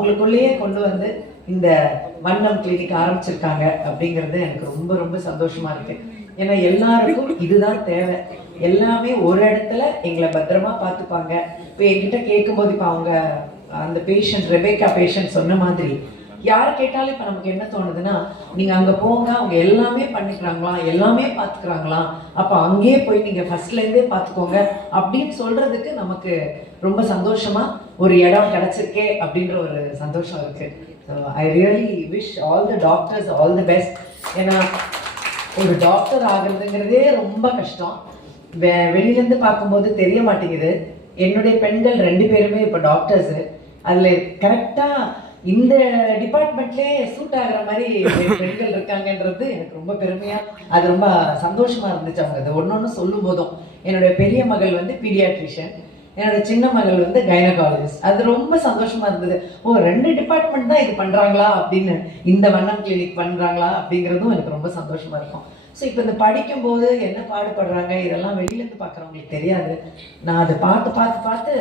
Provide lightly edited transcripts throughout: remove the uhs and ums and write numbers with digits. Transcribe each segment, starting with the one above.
அவங்களுக்குள்ளேயே கொண்டு வந்து இந்த வண்ணம் கிளினிக் ஆரம்பிச்சிருக்காங்க அப்படிங்கிறது எனக்கு ரொம்ப ரொம்ப சந்தோஷமா இருக்கு. ஏன்னா எல்லாருக்கும் இதுதான் தேவை. எல்லாமே ஒரு இடத்துல எங்களை பத்திரமா பார்த்துப்பாங்க. இப்போ என்கிட்ட கேட்கும்போது இப்போ அவங்க அந்த பேஷண்ட் ரெபேக்கா பேஷண்ட் சொன்ன மாதிரி யார் கேட்டாலும் இப்போ நமக்கு என்ன தோணுதுன்னா, நீங்கள் அங்கே போங்க, அவங்க எல்லாமே பண்ணிக்கிறாங்களா, எல்லாமே பார்த்துக்கிறாங்களா, அப்போ அங்கேயே போய் நீங்கள் ஃபர்ஸ்ட்லேருந்தே பார்த்துக்கோங்க அப்படின்னு சொல்கிறதுக்கு நமக்கு ரொம்ப சந்தோஷமாக ஒரு இடம் கிடச்சிருக்கே அப்படின்ற ஒரு சந்தோஷம் இருக்குது. So I really wish all the doctors all the best. ஏன்னா ஒரு டாக்டர் ஆகுறதுங்கிறதே ரொம்ப கஷ்டம். வெளியிலேருந்து பார்க்கும்போது தெரிய மாட்டேங்குது. என்னுடைய பெண்கள் 2 பேருமே இப்போ டாக்டர்ஸு. அதில் கரெக்டாக இந்த டிபார்ட்மெண்ட்லேயே சூட் ஆகிற மாதிரி பெண்கள் இருக்காங்கன்றது எனக்கு ரொம்ப பெருமையாக, அது ரொம்ப சந்தோஷமாக இருந்துச்சு. அவங்க அது ஒன்று சொல்லும் போதும் என்னுடைய பெரிய மகள் வந்து பீடியாட்ரிஷியன், என்னோட சின்ன மகள் வந்து கைனகாலஜிஸ்ட். அது ரொம்ப சந்தோஷமா இருந்தது. ஓ 2 டிபார்ட்மெண்ட் தான் இது பண்றாங்களா அப்படின்னு, இந்த வண்ணம் கிளினிக் பண்றாங்களா அப்படிங்கிறதும் எனக்கு ரொம்ப சந்தோஷமா இருக்கும். ஸோ இப்போ இந்த படிக்கும்போது என்ன பாடுபடுறாங்க இதெல்லாம் வெளியிலேருந்து பார்க்குறவங்களுக்கு தெரியாது. நான் அதை பார்த்து பார்த்து பார்த்து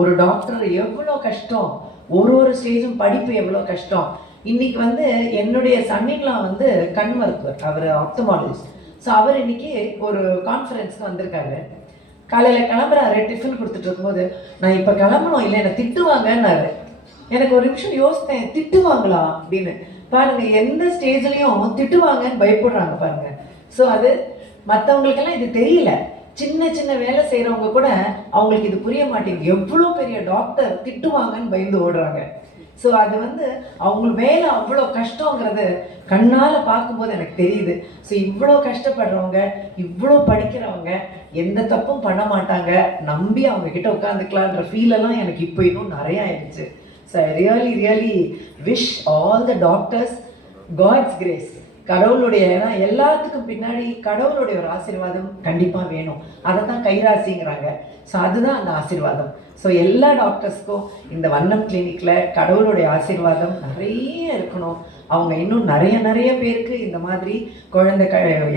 ஒரு டாக்டர் எவ்வளோ கஷ்டம், ஒரு ஸ்டேஜும் படிப்பு எவ்வளோ கஷ்டம். இன்னைக்கு வந்து என்னுடைய சன்னின்லாம் வந்து கண் மருத்துவர், அவர் ஆப்தமாலஜிஸ்ட். ஸோ அவர் இன்னைக்கு ஒரு கான்ஃபரன்ஸ்க்கு வந்திருக்காரு. காலையில் கிளம்புறாரு, டிஃபன் கொடுத்துட்டு இருக்கும்போது நான் இப்போ கிளம்பணும், இல்லை என்னை திட்டுவாங்கன்னாரு. எனக்கு ஒரு நிமிஷம் யோசித்தேன், திட்டுவாங்களா அப்படின்னு. பாருங்க, எந்த ஸ்டேஜ்லையும் திட்டுவாங்கன்னு பயப்படுறாங்க பாருங்க. ஸோ அது மற்றவங்களுக்கெல்லாம் இது தெரியல. சின்ன சின்ன வேலை செய்கிறவங்க கூட அவங்களுக்கு இது புரிய மாட்டேங்குது. எவ்வளோ பெரிய டாக்டர் திட்டுவாங்கன்னு பயந்து ஓடுறாங்க. ஸோ அது வந்து அவங்க வேலை அவ்வளோ கஷ்டங்கிறது கண்ணால் பார்க்கும்போது எனக்கு தெரியுது. ஸோ இவ்வளோ கஷ்டப்படுறவங்க, இவ்வளோ படிக்கிறவங்க எந்த தப்பும் பண்ண மாட்டாங்க, நம்பி அவங்க கிட்ட உட்காந்துக்கலான்ற ஃபீலெல்லாம் எனக்கு இப்போ இன்னும் நிறைய ஆயிடுச்சு. So I really wish all the doctors God's grace. கடவுளுடைய, ஏன்னா எல்லாத்துக்கும் பின்னாடி கடவுளுடைய ஒரு ஆசீர்வாதம் கண்டிப்பாக வேணும். அதை தான் கைராசிங்கிறாங்க. ஸோ அதுதான் அந்த ஆசீர்வாதம். ஸோ எல்லா டாக்டர்ஸ்க்கும் இந்த வண்ணம் கிளினிக்கில் கடவுளுடைய ஆசீர்வாதம் நிறைய இருக்கணும். அவங்க இன்னும் நிறைய பேருக்கு இந்த மாதிரி குழந்தை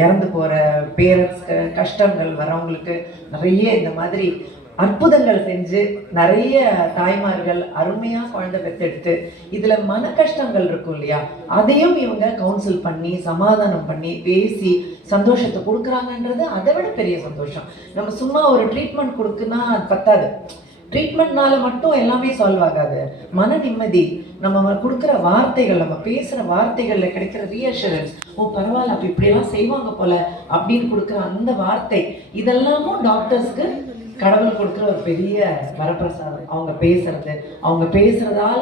இறந்து போகிற பேரண்ட்ஸ்க்கு, கஷ்டங்கள் வரவங்களுக்கு நிறைய இந்த மாதிரி அற்புதங்கள் செஞ்சு நிறைய தாய்மார்கள் அருமையாக குழந்தை பெற்றெடுத்து இதில் மன கஷ்டங்கள் இருக்கும் இல்லையா, அதையும் இவங்க கவுன்சில் பண்ணி சமாதானம் பண்ணி பேசி சந்தோஷத்தை கொடுக்குறாங்கன்றது அதை விட பெரிய சந்தோஷம். நம்ம சும்மா ஒரு ட்ரீட்மெண்ட் கொடுக்குன்னா அது பத்தாது. ட்ரீட்மெண்ட்னால மட்டும் எல்லாமே சால்வ் ஆகாது. மன நிம்மதி, நம்ம கொடுக்குற வார்த்தைகள், நம்ம பேசுகிற வார்த்தைகளில் கிடைக்கிற ரீஅஷூரன்ஸ், ஓ பரவாயில்ல அப்போ இப்படியெல்லாம் செய்வாங்க போல அப்படின்னு கொடுக்குற அந்த வார்த்தை, இதெல்லாமும் டாக்டர்ஸ்க்கு கடவுள் கொடுக்குற ஒரு பெரிய வரப்பிரசாதம். அவங்க பேசுறதால